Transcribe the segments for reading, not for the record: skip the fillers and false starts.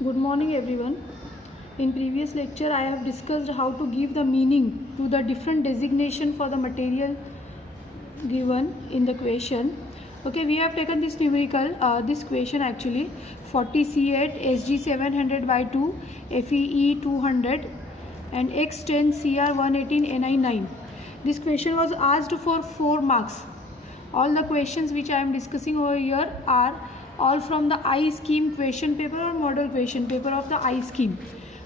Good morning everyone. In previous lecture I have discussed how to give the meaning to the different designation for the material given in the question. Okay, we have taken this numerical, this question actually 40 C8 SG 700 by 2 FEE 200 and X10 CR 118 NI 9. This question was asked for 4 marks. All the questions which I am discussing over here are all from the I scheme question paper or model question paper of the I scheme.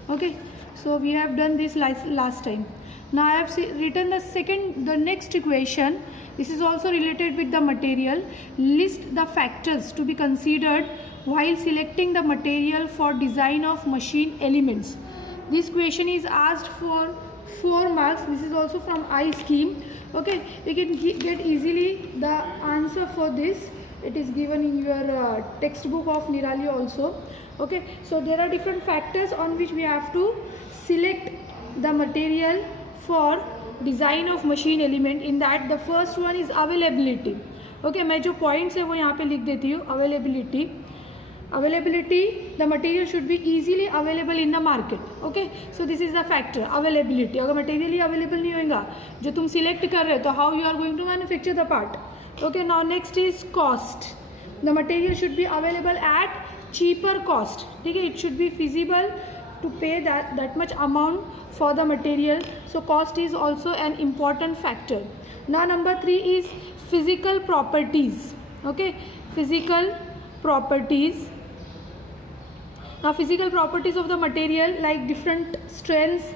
Okay, so we have done this last time. Now I have written the next equation. This is also related with the material. List the factors to be considered while selecting the material for design of machine elements. This question is asked for 4 marks. This is also from I scheme. Okay, you can get easily the answer for this. It is given in your textbook of Nirali also. Okay, so there are different factors on which we have to select the material for design of machine element. In that the first one is availability. Okay, मैं जो points है वो यहाँ पे लिख देती हूँ. Availability, the material should be easily available in the market. Okay, so this is the factor availability. अगर material ही available नहीं होगा जो तुम select कर रहे हो तो how you are going to manufacture the part. Okay, now next is cost. The material should be available at cheaper cost. Okay, it should be feasible to pay that much amount for the material. So cost is also an important factor. Now number 3 is physical properties. Okay, physical properties. Now physical properties of the material like different strengths,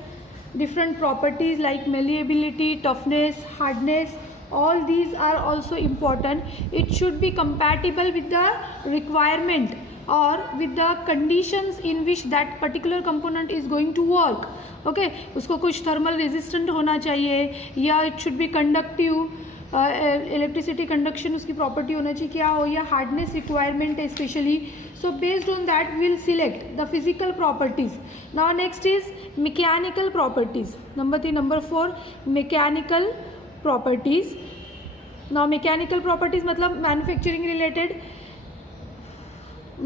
different properties like malleability, toughness, hardness, all these are also important. It should be compatible with the requirement or with the conditions in which that particular component is going to work. Okay, उसको कुछ thermal resistant होना चाहिए या it should be conductive, electricity conduction उसकी property होना चाहिए क्या हो या हार्डनेस रिक्वायरमेंट है specially. So based on that will select the physical properties. Now next is mechanical properties. Number 4 mechanical properties. Now mechanical properties मतलब manufacturing related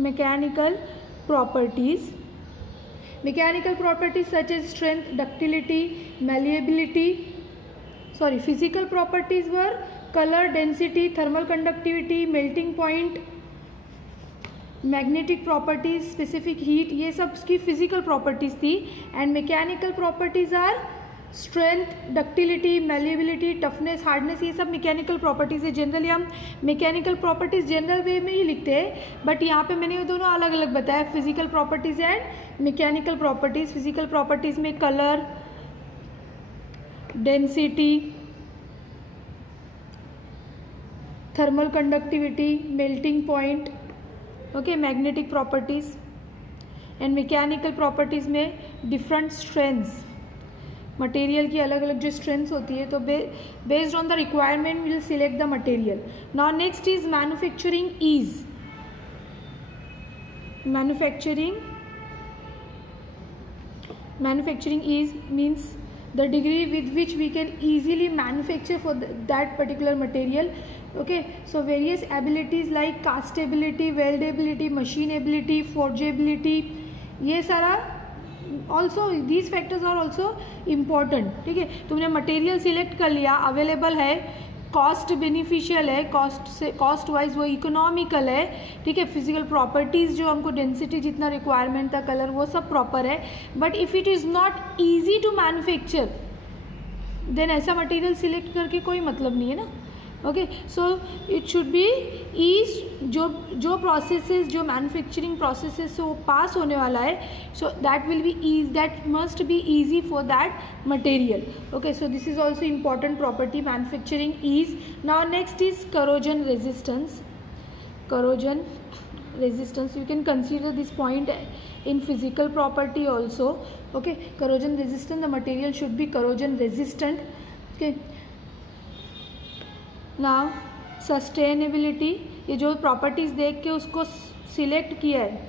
mechanical properties. Mechanical properties such as strength, ductility, malleability. Physical properties were color, density, thermal conductivity, melting point, magnetic properties, specific heat. ये सब की physical properties थी. And mechanical properties are strength, ductility, malleability, toughness, hardness. ये सब mechanical properties है. Generally हम mechanical properties general way में ही लिखते हैं, but यहाँ पे मैंने ये दोनों अलग अलग बताया. Physical properties and mechanical properties. Physical properties में color, density, thermal conductivity, melting point. Okay, magnetic properties. and mechanical properties में different strengths, मटेरियल की अलग अलग जो स्ट्रेंथ्स होती है तो based on the requirement will select the material. Now next is manufacturing ease. Manufacturing ease means the degree with which we can easily manufacture for that particular material. Okay, so various abilities like castability, weldability, machinability, forgeability, ये सारा also these factors are also important. ठीक है, तुमने material select कर लिया, available है, cost beneficial है, cost wise वो इकोनॉमिकल है. ठीक है, फिजिकल प्रॉपर्टीज़ जो हमको डेंसिटी जितना रिक्वायरमेंट था, कलर, वो सब प्रॉपर है. But if it is not easy to manufacture then ऐसा मटेरियल सिलेक्ट करके कोई मतलब नहीं है ना. Okay, so it should be ease. जो प्रोसेसेस, जो मैन्युफैक्चरिंग प्रोसेसेस से वो पास होने वाला है, so that will be ease, that must be easy for that material. Okay, so this is also important property, manufacturing ease. Now next is corrosion resistance. Corrosion resistance, you can consider this point in physical property also. Okay, corrosion resistant, the material should be corrosion resistant. Okay, now sustainability, ये जो properties देख के उसको select किया है,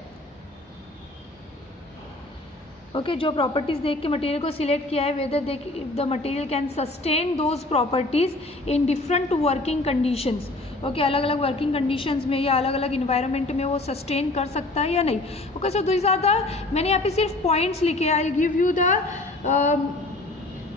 okay जो properties देख के मटेरियल को सिलेक्ट किया है, whether the material can sustain those properties in different working conditions. Okay अलग अलग वर्किंग कंडीशंस में या अलग अलग इन्वायरमेंट में वो सस्टेन कर सकता है या नहीं। Okay so this are the, मैंने यहाँ पे सिर्फ पॉइंट्स लिखे, I will give you the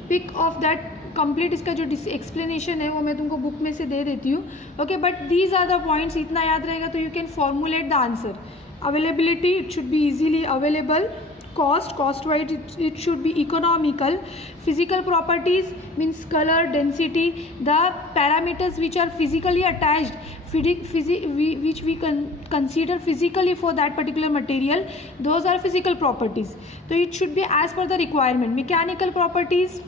pic of that complete. इसका जो एक्सप्लेनेशन है वो मैं तुमको बुक में से दे देती हूँ। Okay but these are the points, इतना याद रहेगा तो you can formulate the answer. Availability, it should be easily available. cost wise it should be economical. Physical properties means color, density, the parameters which are physically attached, which we consider physically for that particular material, those are physical properties. So it should be as per the requirement. Mechanical properties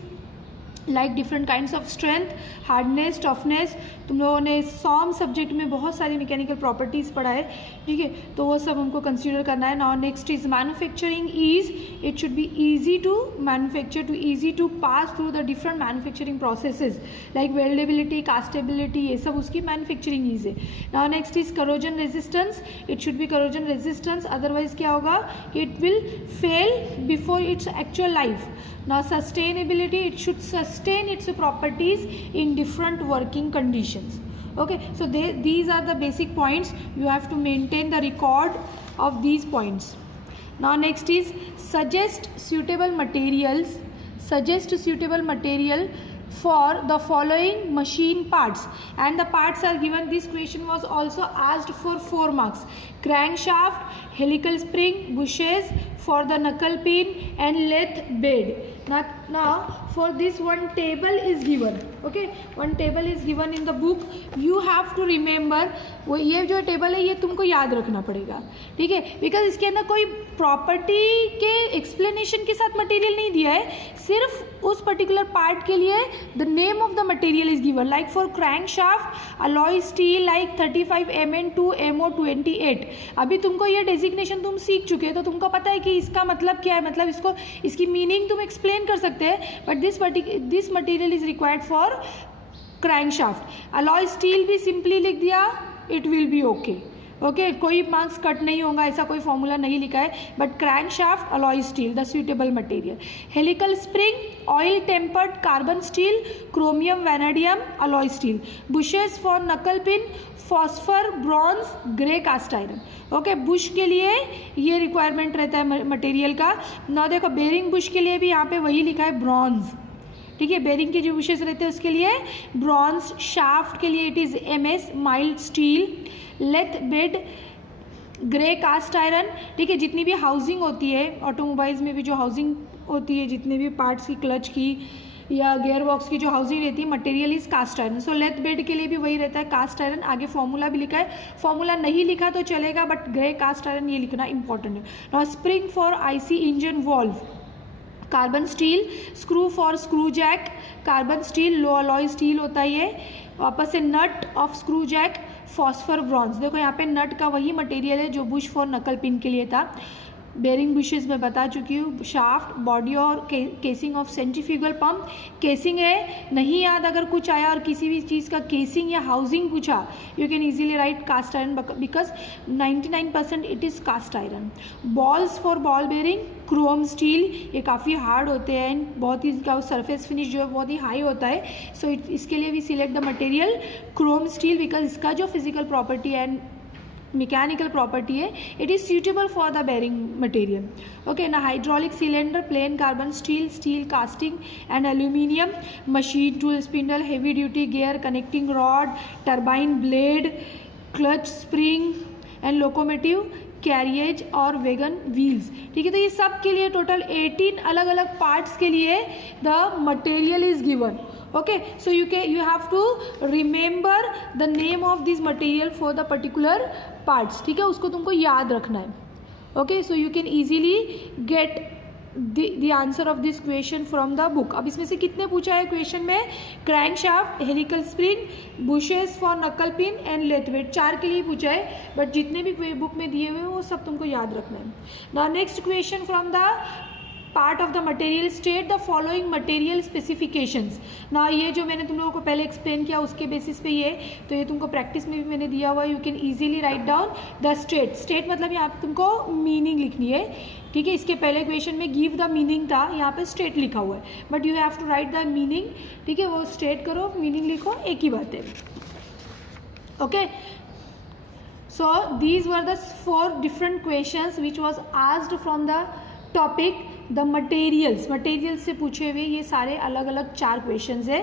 like different kinds of strength, hardness, toughness. तुम लोगों ने सॉम subject में बहुत सारी mechanical properties पढ़ा है, ठीक है, तो वो सब हमको कंसीडर करना है. Now next is manufacturing is, it should be easy to manufacture, to easy to pass through the different manufacturing processes like weldability, castability, ये सब उसकी मैन्युफैक्चरिंग इज है. Now next is corrosion resistance, it should be corrosion resistance, otherwise क्या होगा, it will fail before its actual life. Now sustainability, it should sustain its properties in different working conditions. Okay, so these are the basic points. You have to maintain the record of these points. Now next is suggest suitable materials. Suggest suitable material for the following machine parts, and the parts are given. This question was also asked for 4 marks. Crankshaft, helical spring, bushes for the knuckle pin and lathe bed. Now for this one table is given. Okay, one table is given in the book. You have to remember, वो ये जो table है ये तुमको याद रखना पड़ेगा, ठीक है, बिकॉज इसके अंदर कोई प्रॉपर्टी के एक्सप्लेनेशन के साथ मटेरियल नहीं दिया है, सिर्फ उस पर्टिकुलर पार्ट के लिए the name of the material is given. Like for crankshaft alloy steel like 35 Mn to MO28. अभी तुमको ये डेजिग्नेशन तुम सीख चुके हो, तो तुमको पता है कि इसका मतलब क्या है, मतलब इसको, इसकी मीनिंग तुम एक्सप्लेन कर सकते हैं. But this material is required for crankshaft. Alloy steel भी सिंपली लिख दिया, it will be okay. Okay, कोई मार्क्स कट नहीं होगा, ऐसा कोई फॉर्मूला नहीं लिखा है. But crankshaft alloy steel the suitable material. Helical spring oil tempered carbon steel, chromium vanadium alloy steel. Bushes for knuckle pin, phosphor, bronze, grey cast iron. Okay, bush के लिए ये रिक्वायरमेंट रहता है material का. ना देखो bearing Bush के लिए भी यहाँ पे वही लिखा है ब्रॉन्ज, ठीक है, बेरिंग के जो बुशेस रहते हैं उसके लिए ब्रॉन्ज. शाफ्ट के लिए it is MS mild steel. Lathe bed grey cast iron, ठीक है. जितनी भी हाउसिंग होती है ऑटोमोबाइल्स में भी, जो हाउसिंग होती है जितने भी पार्ट्स की, क्लच की या गियर बॉक्स की जो हाउसिंग रहती है, material is cast iron. So lathe bed के लिए भी वही रहता है, कास्ट आयरन. आगे फॉर्मूला भी लिखा है, फॉर्मूला नहीं लिखा तो चलेगा, बट ग्रे कास्ट आयरन ये लिखना इंपॉर्टेंट है. Now spring for IC engine valve, carbon steel. Screw for screw jack, carbon steel, low alloy steel होता है ये. वापस से nut of screw jack, phosphor, bronze. देखो यहाँ पे नट का वही मटेरियल है जो बुश फॉर नकल पिन के लिए था. बेरिंग बुशेस में बता चुकी हूँ. शाफ्ट, बॉडी और casing of centrifugal pump. Casing है, नहीं याद अगर कुछ आया और किसी भी चीज़ का केसिंग या हाउसिंग पूछा, you can easily write cast iron, because 99% it is cast iron. Balls for ball bearing, chrome steel. ये काफ़ी हार्ड होते हैं, बहुत ही इसका सरफेस फिनिश जो है बहुत ही हाई होता है. सो इसके लिए भी select the material chrome steel, because इसका जो physical property and mechanical property है, it is suitable for the bearing material. Okay ना. Hydraulic cylinder, plain carbon steel, steel casting and aluminium. Machine tool spindle, heavy duty gear, connecting rod, turbine blade, clutch spring and locomotive, carriage और wagon wheels, ठीक है. तो ये सब के लिए total 18 अलग अलग पार्ट्स के लिए the material is given. Okay, so you have to remember the name of this material for the particular parts, ठीक है, उसको तुमको याद रखना है. Okay, so you can easily get the answer of this question from the book. अब इसमें से कितने पूछा है क्वेश्चन में? Crank shaft, helical spring, bushes for knuckle pin and lathe bed. 4 के लिए पूछा है, बट जितने भी बुक में दिए हुए वो सब तुमको याद रखना है. Now next question from the part of the material, state the following material specifications. ना ये जो मैंने तुम लोगों को पहले एक्सप्लेन किया उसके बेसिस पे ये, तो ये तुमको प्रैक्टिस में भी मैंने दिया हुआ है। You can easily write down the state. State मतलब यहाँ पे तुमको मीनिंग लिखनी है, ठीक है। इसके पहले क्वेश्चन में गिव द मीनिंग था, यहाँ पे स्टेट लिखा हुआ है, but you have to write the meaning, ठीक है। वो स्टेट करो, मीनिंग लिखो, एक ही बात है, okay. So these were the 4 different questions which was asked from the topic the materials से पूछे हुए ये सारे अलग अलग 4 questions है।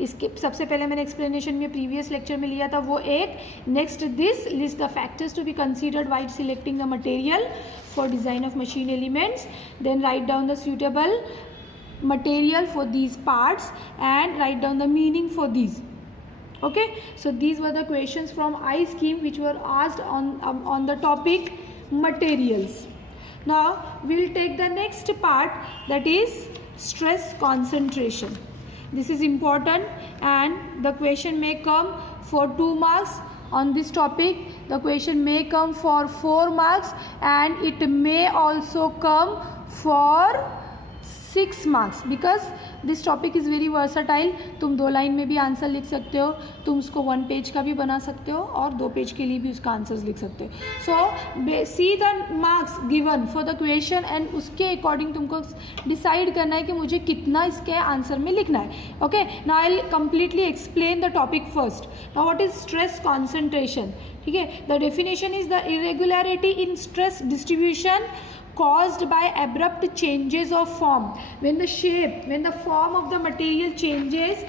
इसके सबसे पहले मैंने explanation में प्रीवियस लेक्चर में लिया था वो एक। Next this list the factors to be considered while selecting the material for design of machine elements, then write down the suitable material for these parts and write down the meaning for these. Okay, so these were the questions from iScheme which were asked on the topic materials. Now we will take the next part, that is stress concentration. This is important and the question may come for 2 marks on this topic. The question may come for 4 marks and it may also come for 6 marks because this topic is very versatile. तुम 2 line में भी answer लिख सकते हो, तुम उसको 1 page का भी बना सकते हो और 2 पेज के लिए भी उसका आंसर्स लिख सकते हो। So see the marks given for the question and उसके अकॉर्डिंग तुमको डिसाइड करना है कि मुझे कितना इसके आंसर में लिखना है। Okay, now I will completely explain the topic first. Now what is stress concentration, ठीक है। The definition is the irregularity in stress distribution caused by abrupt changes of form. When the form of the material changes,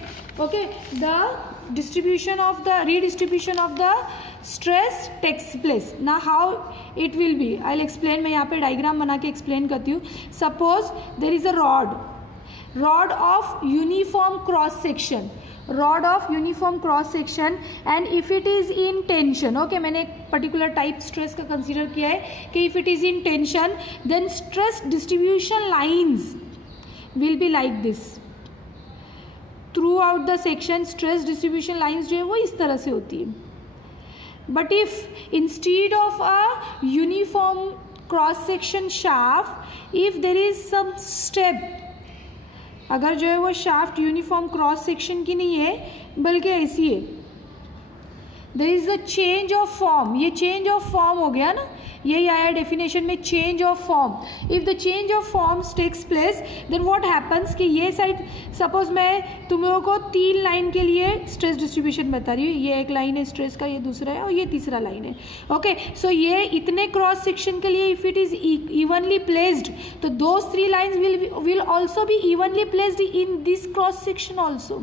okay, the redistribution of the stress takes place. Now how it will be, I'll explain. मैं यहाँ पे diagram बना के explain करती हूँ. Suppose there is a rod of uniform cross section, and if it is in tension, okay, मैंने एक particular type stress का कंसीडर किया है कि if it is in tension then stress distribution lines will be like this. Throughout the section stress distribution lines जो है वो इस तरह से होती है. But if instead of a uniform cross section shaft, if there is some step, अगर जो है वो शाफ्ट यूनिफॉर्म क्रॉस सेक्शन की नहीं है बल्कि ऐसी है, there is a change of form. ये चेंज ऑफ फॉर्म हो गया ना, यही आया डेफिनेशन में, change of form. If the change of forms takes place then what happens कि ये साइड, सपोज मैं तुम लोगों को 3 लाइन के लिए स्ट्रेस डिस्ट्रीब्यूशन बता रही हूँ. ये एक लाइन है स्ट्रेस का, ये दूसरा है और ये तीसरा लाइन है. ओके, सो ये इतने क्रॉस सेक्शन के लिए if it is evenly placed तो those 3 lines will also be evenly placed in this cross section also.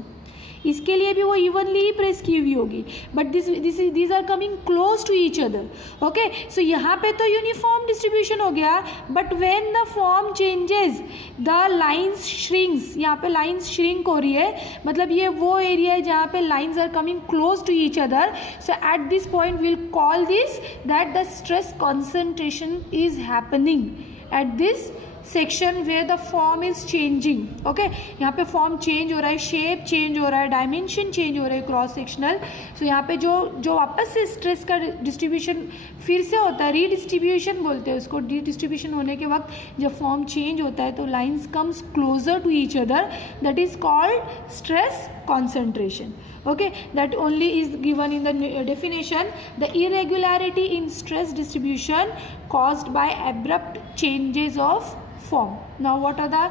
इसके लिए भी वो इवनली ही प्रेस की हुई होगी, but these are coming close to each other. Okay, so यहाँ पे तो यूनिफॉर्म डिस्ट्रीब्यूशन हो गया, but when the form changes the lines shrinks. यहाँ पे लाइंस श्रिंक हो रही है, मतलब ये वो एरिया है जहाँ पे lines are coming close to each other. So at this point will call this that the stress concentration is happening at this section where the form is changing. Okay, यहाँ पे फॉर्म चेंज हो रहा है, shape change हो रहा है, dimension change हो रहा है क्रॉस सेक्शनल. सो यहाँ पे जो वापस से स्ट्रेस का डिस्ट्रीब्यूशन फिर से होता है, रीडिस्ट्रीब्यूशन बोलते हैं उसको. डिस्ट्रीब्यूशन होने के वक्त जब फॉर्म चेंज होता है तो lines comes closer to each other, that is called stress concentration. Okay, that only is given in the definition. The irregularity in stress distribution caused by abrupt changes of form. Now what are the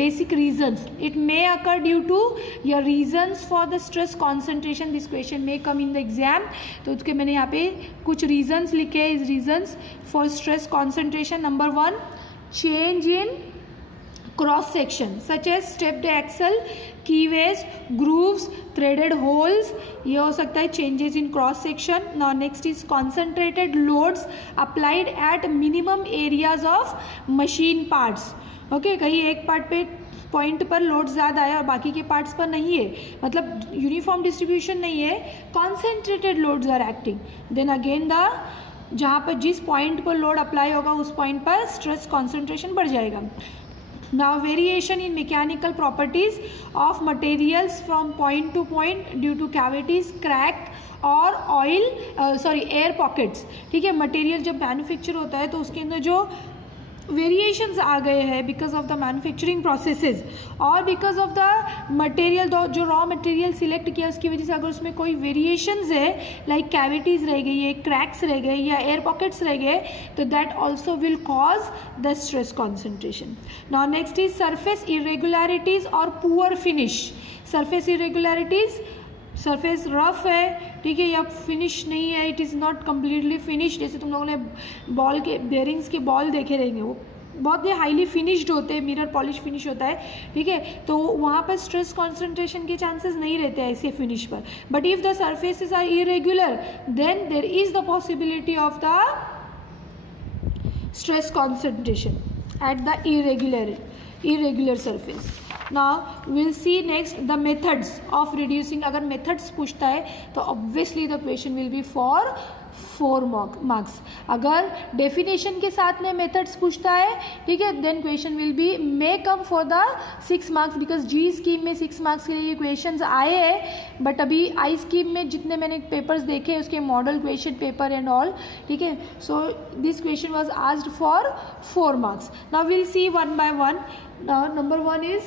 basic reasons? It may occur due to your reasons for the stress concentration. This question may come in the exam. तो उसके मैंने यहाँ पे कुछ reasons लिखे हैं. reasons for stress concentration. Number 1, change in cross section such as stepped axle, keyways, grooves, threaded holes. ये हो सकता है changes in cross section. Now next is concentrated loads applied at minimum areas of machine parts. Okay, कहीं एक part पे point पर load ज़्यादा है और बाकी के पार्ट्स पर नहीं है, मतलब यूनिफॉर्म डिस्ट्रीब्यूशन नहीं है, concentrated loads are acting. Then again the जहाँ पर जिस पॉइंट पर लोड अप्लाई होगा उस पॉइंट पर स्ट्रेस कॉन्सेंट्रेशन बढ़ जाएगा. Now variation in mechanical properties of materials from point to point due to cavities, crack और air pockets. ठीक है, मटेरियल जब मैन्युफैक्चर होता है तो उसके अंदर जो वेरिएशंस आ गए हैं because of the manufacturing processes और बिकॉज ऑफ द मटेरियल, जो रॉ मटेरियल सिलेक्ट किया उसकी वजह से अगर उसमें कोई वेरिएशंस है, लाइक कैविटीज़ रह गई है, क्रैक्स रह गए या एयर पॉकेट्स रह गए, तो that also will cause the stress concentration. Now next is surface irregularities और poor finish. Surface irregularities, surface rough है, ठीक है, या फिनिश नहीं है, it is not completely finish. जैसे तुम लोगों ने बॉल के बेयरिंग्स के बॉल देखे रहेंगे, वो बहुत ही हाईली फिनिश्ड होते हैं, मिरर पॉलिश फिनिश होता है, ठीक है, तो वहाँ पर स्ट्रेस कॉन्सेंट्रेशन के चांसेस नहीं रहते हैं ऐसे फिनिश पर. But if the surfaces are irregular then there is the possibility of the stress concentration at the irregular surface. Now we'll see next the methods of reducing. अगर methods पूछता है तो obviously the question will be for 4 marks. अगर definition के साथ में methods पूछता है, ठीक है, then question will be may come for the 6 marks because G scheme में 6 marks के लिए ये questions आए हैं, but अभी I scheme में जितने मैंने papers देखे उसके model question paper and all, ठीक है, so this question was asked for 4 marks. Now we'll see one by one. Now number 1 is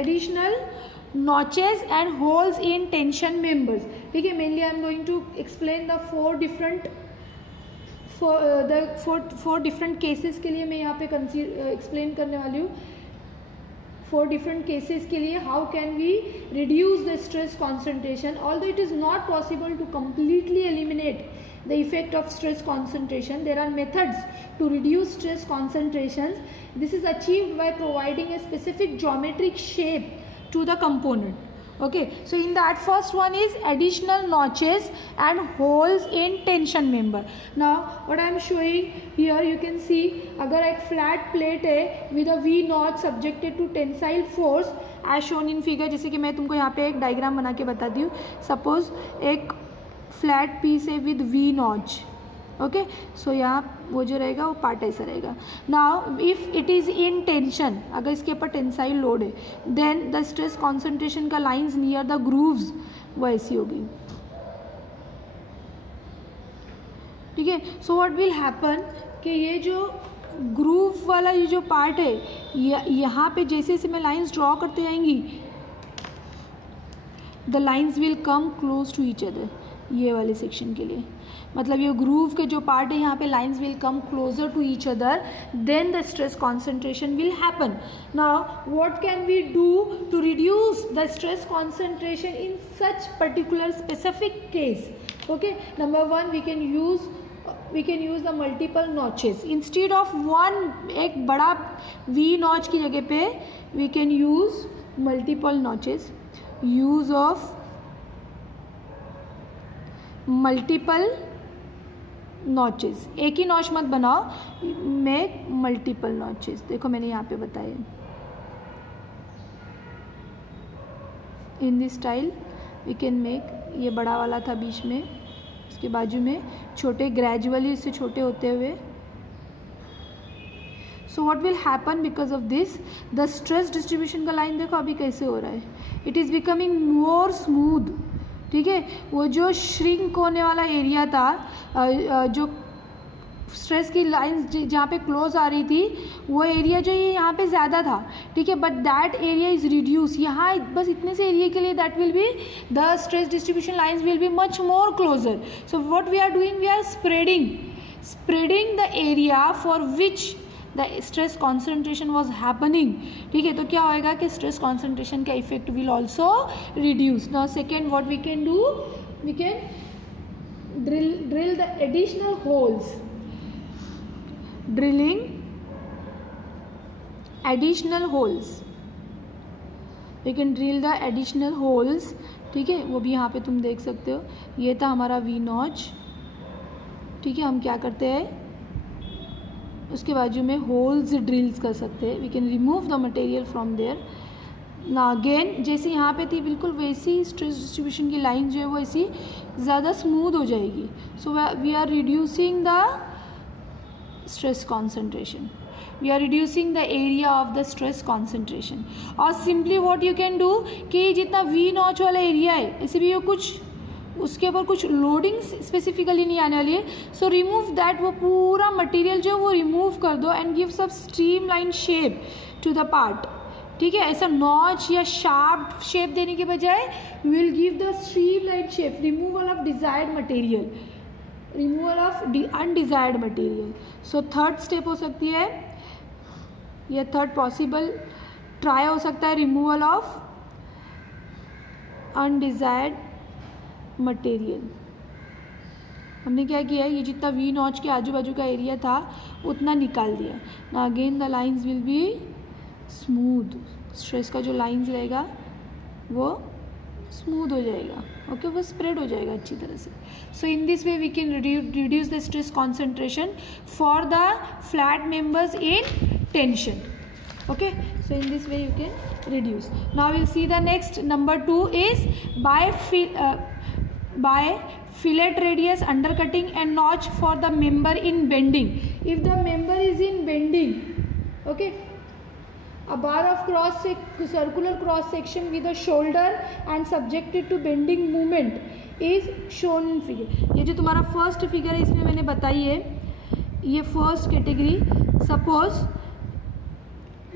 additional notches and holes in tension members. ठीक है, mainly I am going to explain the 4 different cases के लिए मैं यहाँ पे explain करने वाली हूँ. 4 different cases के लिए how can we reduce the stress concentration. Although it is not possible to completely eliminate the effect of stress concentration, there are methods to reduce stress concentrations. This is achieved by providing a specific geometric shape to the component. Okay, so in that first one is additional notches and holes in tension member. Now what I am showing here, you can see अगर एक flat plate है with a V notch subjected to tensile force as shown in figure, जैसे कि मैं तुमको यहाँ पे एक डायग्राम बना के बताती हूँ. सपोज एक फ्लैट पीस है with we notch, okay, so यहाँ वो जो रहेगा वो पार्ट ऐसा रहेगा. Now if it is in tension, अगर इसके ऊपर टेंसाइल लोड है, देन द स्ट्रेस कॉन्सेंट्रेशन का लाइंस नियर द ग्रूव्स वो ऐसी होगी, ठीक है. सो व्हाट विल हैपन कि ये जो ग्रूव वाला ये जो पार्ट है, यहाँ पे जैसे जैसे मैं लाइंस ड्रॉ करते जाएंगी, the lines will come close to each other. ये वाले सेक्शन के लिए मतलब ये ग्रूव के जो पार्ट है यहाँ पे lines will come closer to each other, then the stress concentration will happen. Now what can we do to reduce the stress concentration in such particular specific case. Okay, number 1 we can use the multiple notches instead of one. एक बड़ा V notch की जगह पे we can use multiple notches. use of multiple notches, एक ही notch मत बनाओ, make multiple notches. देखो मैंने यहाँ पे बताया in this style we can make. ये बड़ा वाला था बीच में, इसके बाजू में छोटे, ग्रेजुअली इससे छोटे होते हुए. So what will happen because of this, the stress distribution का लाइन देखो अभी कैसे हो रहा है, it is becoming more smooth, ठीक है. वो जो श्रिंक होने वाला एरिया था, जो स्ट्रेस की लाइंस जहाँ पे क्लोज आ रही थी, वो एरिया जो ये यहाँ पे ज़्यादा था, ठीक है, but that area is reduce. यहाँ बस इतने से एरिया के लिए that will be the stress distribution lines will be much more closer. So what we are doing, we are spreading the area for which the stress concentration was happening, ठीक है. तो क्या होएगा कि स्ट्रेस कॉन्सेंट्रेशन का effect will also reduce. Now second what we can do, we can drill the additional holes. Drilling additional holes, we can drill the additional holes, ठीक है. वो भी यहाँ पे तुम देख सकते हो, ये था हमारा वी नॉच, ठीक है. हम क्या करते हैं, उसके बाजू में होल्स ड्रिल्स कर सकते हैं. We can remove the material from there. ना अगेन जैसे यहाँ पे थी बिल्कुल वैसी स्ट्रेस डिस्ट्रीब्यूशन की लाइन जो है वो ऐसी ज़्यादा स्मूथ हो जाएगी. So we are reducing the stress concentration, we are reducing the area of the stress concentration. और simply what you can do कि जितना वी नॉच वाला एरिया है, ऐसे भी ये कुछ उसके ऊपर कुछ लोडिंग स्पेसिफिकली नहीं आने वाली है. सो रिमूव दैट, वो पूरा मटेरियल जो वो रिमूव कर दो एंड गिव सब streamline shape to the part. ठीक है, ऐसा नॉच या शार्प शेप देने के बजाय will give the stream line shape. Removal of desired material, removal of undesired material. So third step हो सकती है, या थर्ड पॉसिबल ट्राई हो सकता है, रिमूवल ऑफ अनडिजायर्ड मटेरियल. हमने क्या किया है, ये जितना वी नॉच के आजू बाजू का एरिया था उतना निकाल दिया. ना again the lines will be smooth. Stress का जो लाइंस रहेगा वो स्मूथ हो जाएगा. ओके, वो स्प्रेड हो जाएगा अच्छी तरह से. So in this way we can reduce the stress concentration for the flat members in tension. Okay, so in this way you can reduce. Now we'll see the next, number 2 is by fillet radius, undercutting and notch for the member in bending. If the member is in bending, okay, a bar of circular cross section with a shoulder and subjected to bending movement is shown in figure. ये जो तुम्हारा first figure है इसमें मैंने बताई है, ये first category. Suppose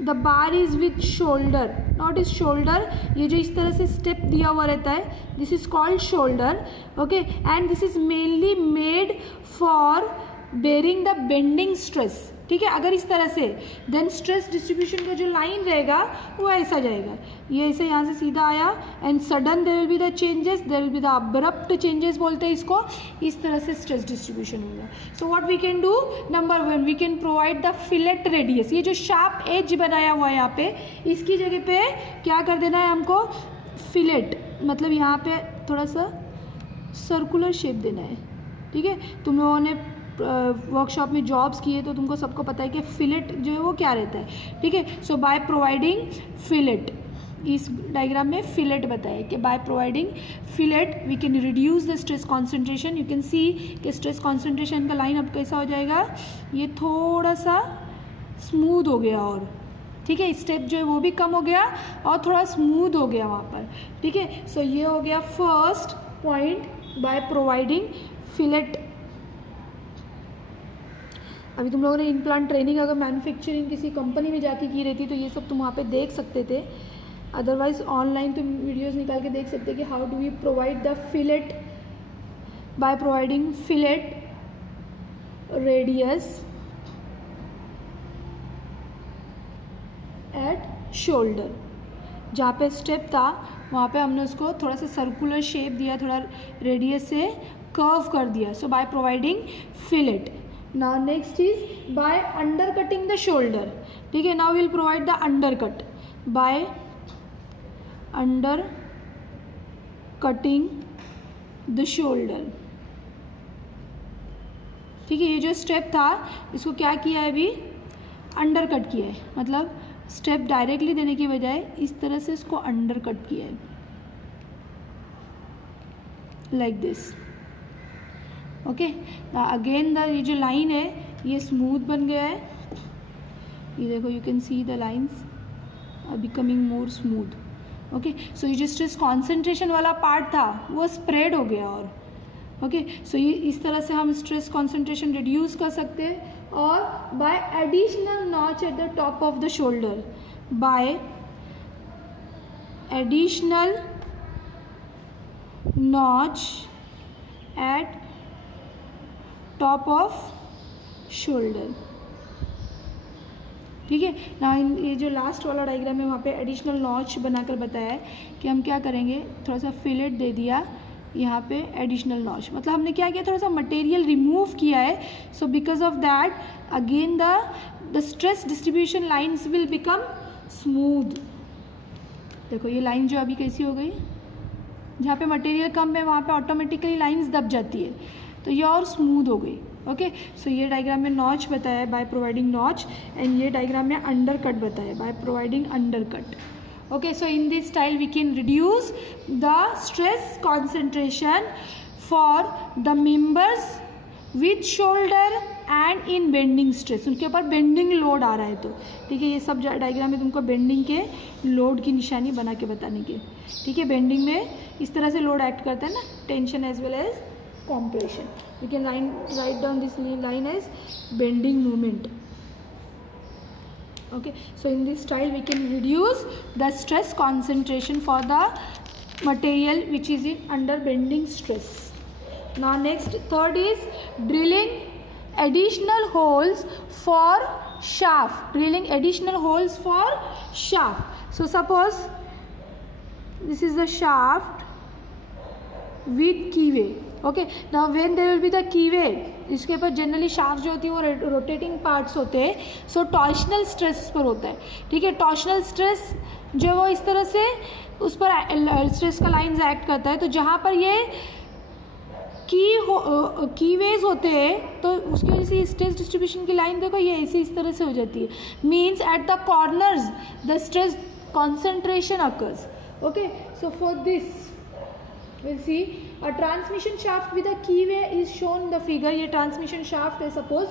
the bar is with shoulder, not is shoulder. ये जो इस तरह से स्टेप दिया हुआ रहता है, this is called shoulder. Okay, and this is mainly made for bearing the bending stress. ठीक है, अगर इस तरह से, देन स्ट्रेस डिस्ट्रीब्यूशन का जो लाइन रहेगा वो ऐसा जाएगा. ये ऐसे यहाँ से सीधा आया and sudden there will be the changes, there will be the abrupt changes बोलते हैं इसको. इस तरह से स्ट्रेस डिस्ट्रीब्यूशन होगा. So what we can do, number 1 we can provide the fillet radius. ये जो शार्प एज बनाया हुआ है यहाँ पे, इसकी जगह पे क्या कर देना है हमको, फिलेट. मतलब यहाँ पे थोड़ा सा सर्कुलर शेप देना है. ठीक है, तुम लोगों ने वर्कशॉप में जॉब्स किए तो तुमको सबको पता है कि फिलेट जो है वो क्या रहता है. ठीक है, सो बाय प्रोवाइडिंग फिलेट, इस डायग्राम में फिलेट बताया कि by providing fillet we can reduce the stress concentration. You can see कि स्ट्रेस कॉन्सेंट्रेशन का लाइन अब कैसा हो जाएगा, ये थोड़ा सा स्मूथ हो गया. और ठीक है, स्टेप जो है वो भी कम हो गया और थोड़ा स्मूथ हो गया वहाँ पर. ठीक है, सो ये हो गया first point, bye providing fillet. अभी तुम लोगों ने इम्प्लांट ट्रेनिंग अगर मैन्युफैक्चरिंग किसी कंपनी में जाके की रहती तो ये सब तुम वहाँ पे देख सकते थे. अदरवाइज ऑनलाइन तुम वीडियोस निकाल के देख सकते कि how do we provide the fillet, by providing fillet radius at shoulder. जहाँ पे स्टेप था वहाँ पे हमने उसको थोड़ा सा सर्कुलर शेप दिया, थोड़ा रेडियस से कर्व कर दिया. So by providing fillet. Now next is by undercutting the shoulder. ठीक है, now we'll provide the undercut by undercutting the shoulder. ठीक है, ये जो स्टेप था इसको क्या किया है, अभी अंडरकट किया है. मतलब स्टेप डायरेक्टली देने की बजाय इस तरह से इसको अंडरकट किया है, like this. Okay, again the ये जो लाइन है ये स्मूथ बन गया है. ये देखो, you can see the lines are becoming more smooth. Okay, so ये जो स्ट्रेस कॉन्सेंट्रेशन वाला पार्ट था वो स्प्रेड हो गया. और ओके, सो ये इस तरह से हम स्ट्रेस कॉन्सेंट्रेशन रिड्यूस कर सकते हैं. और bye additional notch at the top of the shoulder, bye additional notch eight top off shoulder. ठीक है ना, ये जो लास्ट वाला डायग्राम है वहाँ पे एडिशनल नॉच बनाकर बताया है कि हम क्या करेंगे, थोड़ा सा फिलेट दे दिया यहाँ पे एडिशनल नॉच. मतलब हमने क्या किया, थोड़ा सा मटेरियल रिमूव किया है. So because of that again the stress distribution lines will become smooth. देखो ये लाइन जो अभी कैसी हो गई, जहाँ पे मटेरियल कम है वहाँ पे ऑटोमेटिकली लाइंस दब जाती है, तो ये और स्मूथ हो गई. ओके, सो ये डायग्राम में नॉच बताया है बाय प्रोवाइडिंग नॉच, एंड ये डायग्राम में अंडरकट बताया है by providing undercut. Okay, so in this style we can reduce the stress concentration for the members with shoulder and in bending stress, उनके ऊपर bending load आ रहा है तो ठीक है, ये सब डायग्राम में तुमको बेंडिंग के लोड की निशानी बना के बताने की, ठीक है। बेंडिंग में इस तरह से लोड एक्ट करता है ना, tension as well as compression. You can write down this line as bending movement. Okay, so in this style we can reduce the stress concentration for the material which is in under bending stress. Now next, third is drilling additional holes for shaft. Drilling additional holes for shaft. So suppose this is the shaft with keyway. Okay, now when there will be the keyway, इसके ऊपर generally shaft जो होती है वो rotating parts होते हैं, सो torsional stress उस पर होता है, ठीक है। टॉर्शनल स्ट्रेस जो वो इस तरह से उस पर स्ट्रेस का लाइन्स एक्ट करता है, तो जहाँ पर ये कीवेज होते हैं तो उसकी वजह से स्ट्रेस डिस्ट्रीब्यूशन की लाइन देखो ये ऐसी इस तरह से हो जाती है, means at the corners the stress concentration occurs. Okay, so for this we'll see a transmission shaft with a keyway is shown in the figure. ये transmission shaft है, suppose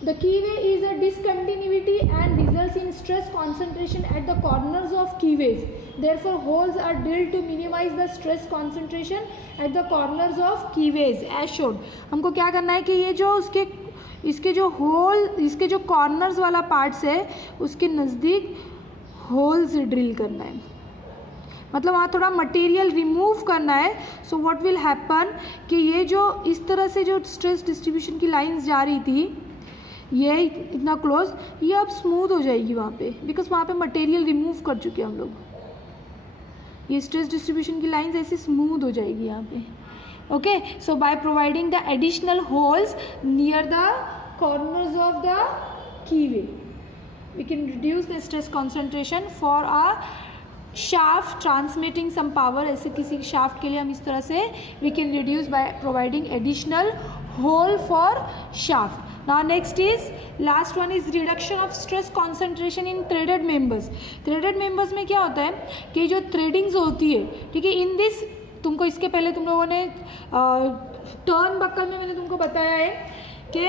the keyway is a discontinuity and results in stress concentration at the corners of keyways. Therefore holes are drilled to minimize the stress concentration at the corners of keyways as shown. हमको क्या करना है कि ये जो इसके जो whole, इसके जो कॉर्नर्स वाला पार्ट्स है उसके नज़दीक होल्स ड्रिल करना है, मतलब वहाँ थोड़ा मटेरियल रिमूव करना है। सो व्हाट विल हैपन कि ये जो इस तरह से जो स्ट्रेस डिस्ट्रीब्यूशन की लाइंस जा रही थी ये इतना क्लोज, ये अब स्मूथ हो जाएगी वहाँ पे, बिकॉज वहाँ पे मटेरियल रिमूव कर चुके हैं हम लोग। ये स्ट्रेस डिस्ट्रीब्यूशन की लाइंस ऐसे स्मूथ हो जाएगी यहाँ पे। Okay, so by providing the additional holes near the corners of the keyway we can reduce the stress concentration for a shaft transmitting some power. ऐसे किसी शाफ्ट के लिए हम इस तरह से we can reduce by providing additional hole for shaft. Now next is last one is reduction of stress concentration in threaded members. Threaded members में क्या होता है कि जो थ्रेडिंग्स होती है, ठीक है, इन दिस तुमको इसके पहले तुम लोगों ने टर्न बक्कल में मैंने तुमको बताया है कि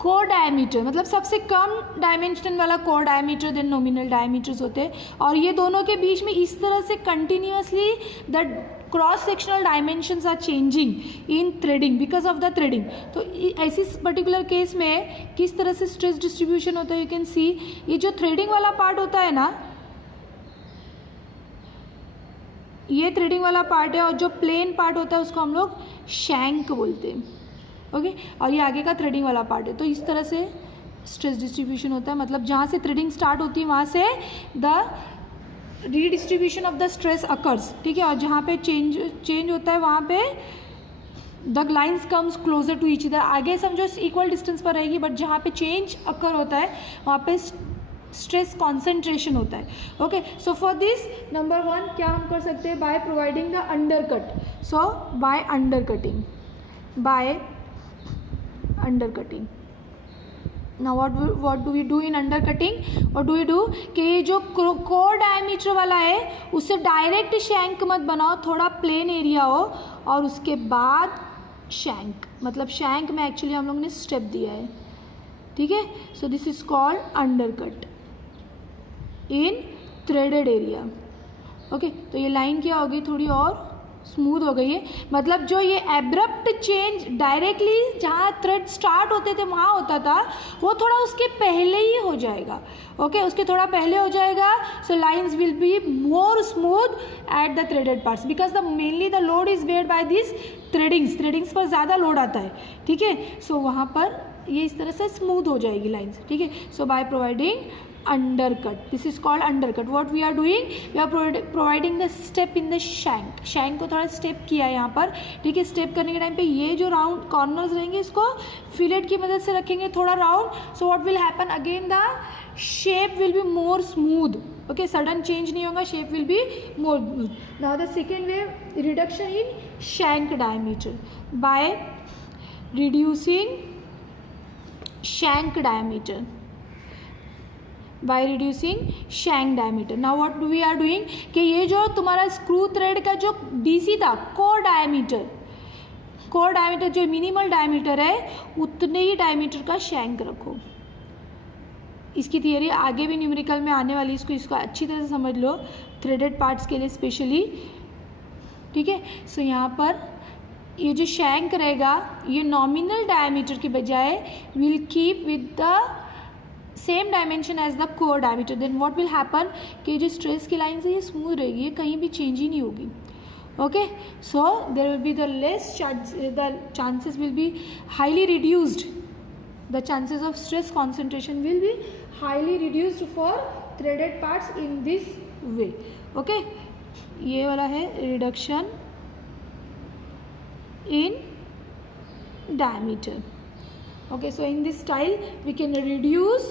कोर डायमीटर मतलब सबसे कम डायमेंशन वाला core diameter then nominal diameters होते हैं, और ये दोनों के बीच में इस तरह से continuously the cross sectional dimensions are changing in threading because of the threading. तो ऐसी पर्टिकुलर केस में किस तरह से स्ट्रेस डिस्ट्रीब्यूशन होता है, यू कैन सी ये जो थ्रेडिंग वाला पार्ट होता है ना, ये थ्रेडिंग वाला पार्ट है, और जो प्लेन पार्ट होता है उसको हम लोग शैंक बोलते हैं। ओके, और ये आगे का थ्रेडिंग वाला पार्ट है। तो इस तरह से स्ट्रेस डिस्ट्रीब्यूशन होता है, मतलब जहाँ से थ्रेडिंग स्टार्ट होती है वहाँ से the redistribution of the stress occurs, ठीक है, और जहाँ पे चेंज होता है वहाँ पे the lines comes closer to each other. आगे समझो इक्वल डिस्टेंस पर रहेगी, बट जहाँ पे चेंज अकर होता है वहाँ पे स्ट्रेस कॉन्सेंट्रेशन होता है। Okay, so for this number 1 क्या हम कर सकते हैं, by providing the under cut. So by under cutting, by undercutting. Now what do we do in undercutting? What do we do कि ये जो कोर डायमीटर वाला है उससे डायरेक्ट शैंक मत बनाओ, थोड़ा प्लेन एरिया हो, और उसके बाद शैंक, मतलब शैंक में एक्चुअली हम लोग ने स्टेप दिया है, ठीक है। सो this is called undercut in threaded area. Okay, तो ये लाइन क्या होगी, थोड़ी और स्मूथ हो गई है, मतलब जो ये एब्रप्ट चेंज डायरेक्टली जहाँ थ्रेड स्टार्ट होते थे वहाँ होता था वो थोड़ा उसके पहले ही हो जाएगा। ओके, उसके थोड़ा पहले हो जाएगा। So lines will be more smooth at the threaded parts because the mainly the load is beared by this threadings पर ज़्यादा लोड आता है, ठीक है। सो वहाँ पर ये इस तरह से स्मूथ हो जाएगी लाइंस, ठीक है। So by providing undercut, this is called undercut. What we are doing, we are providing the step in the shank को थोड़ा स्टेप किया है यहाँ पर, ठीक है। स्टेप करने के टाइम पे ये जो राउंड कॉर्नर्स रहेंगे इसको फिलेट की मदद से रखेंगे थोड़ा round. So what will happen, again the shape will be more smooth. Okay, sudden change नहीं होगा, shape will be more smooth. Now the second way, reduction in shank diameter by reducing shank diameter, by reducing shank diameter. Now what we are doing कि ये जो तुम्हारा screw thread का जो DC था core diameter, core diameter जो minimal diameter है उतने ही डायमीटर का शैंक रखो। इसकी थियरी आगे भी न्यूमेरिकल में आने वाली, इसको अच्छी तरह से समझ लो, थ्रेडेड पार्ट्स के लिए स्पेशली, ठीक है। सो यहाँ पर ये जो शैंक रहेगा ये नॉमिनल डायमीटर के बजाय will keep with the same dimension as the core diameter. Then what will happen कि जो स्ट्रेस की लाइन है ये स्मूथ रहेगी, ये कहीं भी चेंज ही नहीं होगी। Okay, so there will be the less the chances will be highly reduced, the chances of stress concentration will be highly reduced for threaded parts in this way. Okay, ये वाला है reduction in diameter. Okay, so in this style we can reduce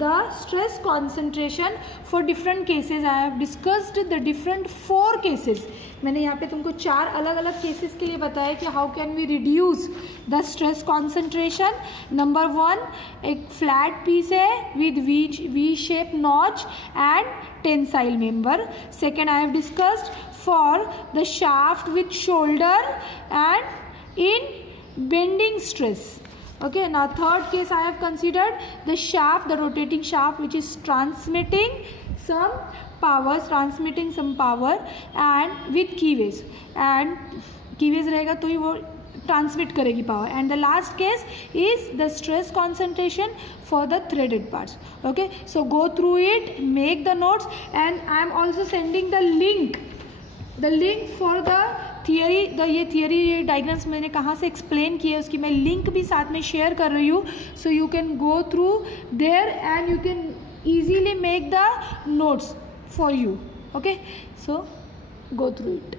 the stress concentration for different cases. I have discussed the different 4 cases. मैंने यहाँ पे तुमको 4 अलग अलग cases के लिए बताया कि how can we reduce the stress concentration. Number 1 एक फ्लैट पीस है with V shape notch and tensile member. Second I have discussed for the shaft with shoulder and in bending stress. Okay, now third case I have considered the shaft, the rotating shaft which is transmitting some power and with keyways, and keyways रहेगा तो ही वो transmit करेगी power. And the last case is the stress concentration for the threaded parts. Okay, so go through it, make the notes, and I am also sending the link for the theory. ये theory diagrams मैंने कहाँ से explain किए उसकी मैं link भी साथ में शेयर कर रही हूँ, so you can go through their and you can easily make the notes for you. Okay, so go through it.